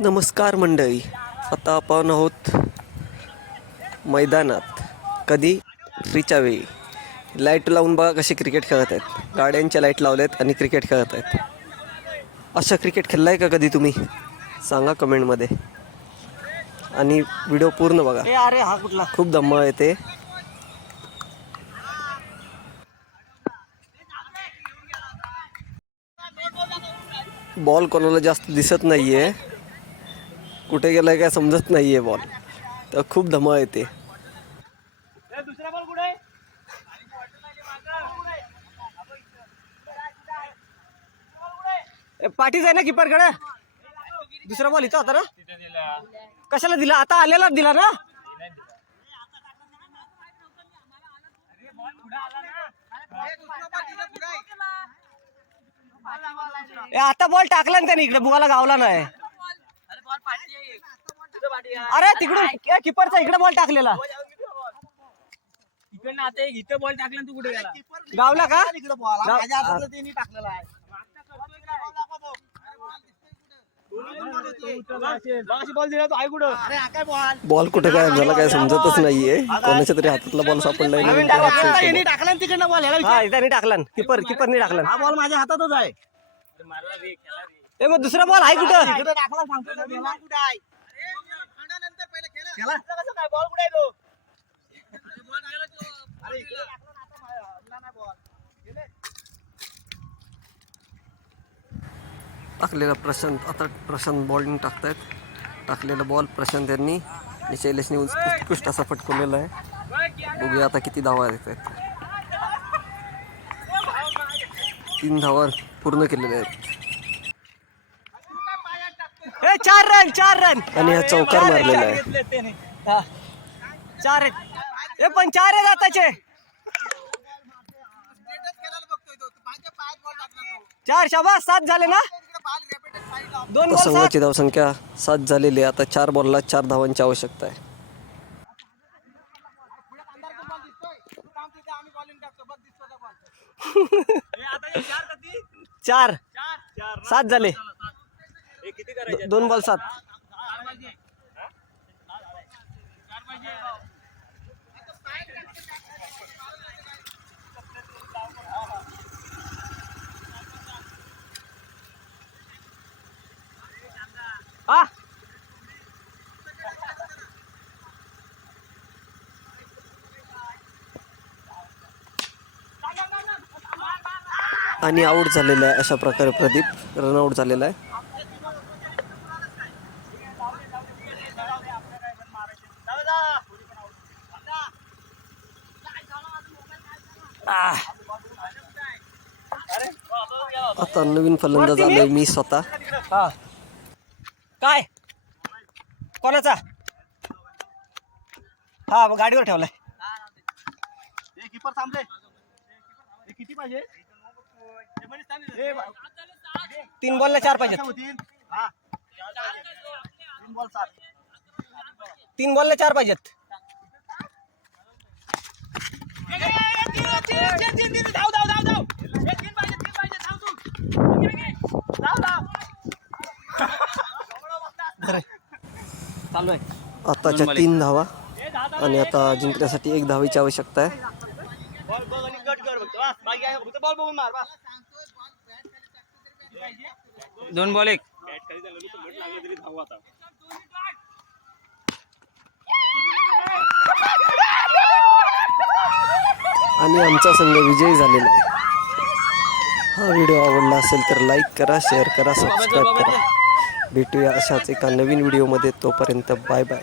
नमस्कार मंडळी. आता आपण आहोत मैदानात. कधी? फ्रीच्या वेळी. लाइट लावून बघा कसे क्रिकेट खेळत आहेत. गाड्यांच्या लाइट लावल्यात आणि क्रिकेट खेळत आहेत. असं क्रिकेट खेळलाय का कधी तुम्ही? सांगा कमेंटमध्ये आणि व्हिडिओ पूर्ण बघा. अरे हा कुठला? खूप धम्मा येते बॉल कोणाला जास्त दिसत नाहीये. कुठे गेलाय काय समजत नाहीये बॉल तर खूप धमा येते. पाठी जाय आहे ना किपरकडे दुसरा बॉल इथं होता ना? कशाला दिला? आता आलेला दिला ना? ए, आता बॉल टाकला ना त्याने इकडे बुवाला गावला नाही. अरे तिकडून किपरचा इकडे बॉल टाकलेला. इकडनं आता एक इथं बॉल टाकला तू कुठे गेला? गावला का? बॉल दिला तो आहे कुठं? बॉल कुठे काय झाला काय समजतच नाहीये. कोणाच्या तरी हातातला बॉल सोडतो. टाकला तिकडनं बॉल हा त्याने टाकला. किपर किपरने टाकला. हा बॉल माझ्या हातातच आहे. ए मग दुसरा बॉल आहे कुठं? इकडे टाकला सांगतो ना तुला. दिला नाही ball. टाकलेला प्रशांत आता प्रशांत बॉलिंग टाकतायत. टाकलेला बॉल प्रशांत यांनी. आणि शैलेशने उत्कृष्ट असा फटकवलेला आहे. बघूया आता किती धावा येत आहेत तीन धावा पूर्ण केलेल्या आहेत ए चार रन चार रन. आणि हा चौकार मारलेला आहे. हा. चार आहेत. ए पण चार आहेत आताचे. चार शाबास सात झाले ना? दोन आता बॉल सात. संघाची धावसंख्या सात झालेली आहे. आता चार बॉलला चार धावांची आवश्यकता आहे. चार. सात झाले. दोन बॉल सात. आणि आऊट झालेला आहे अशा प्रकारे प्रदीप. रनआउट झालेला आहे. आता नवीन फलंदाज आलोय मी स्वतः. हा. काय? कोणाचा? हा मग गाडीवर ठेवलाय. किती पाहिजे? तीन बॉलला चार. हा. तीन ball सात. तीन बॉलला चार पाहिजेत. चालू आहे. आताच्या तीन धावा आणि आता जिंकण्यासाठी एक धावेची आवश्यकता आहे. Ball बघ आणि आणि आमचा संघ विजयी झालेला आहे. हा व्हिडिओ आवडला असेल तर लाईक करा शेअर करा सबस्क्राईब करा. भेटूया अशाच एका नवीन व्हिडिओमध्ये. तोपर्यंत बाय बाय.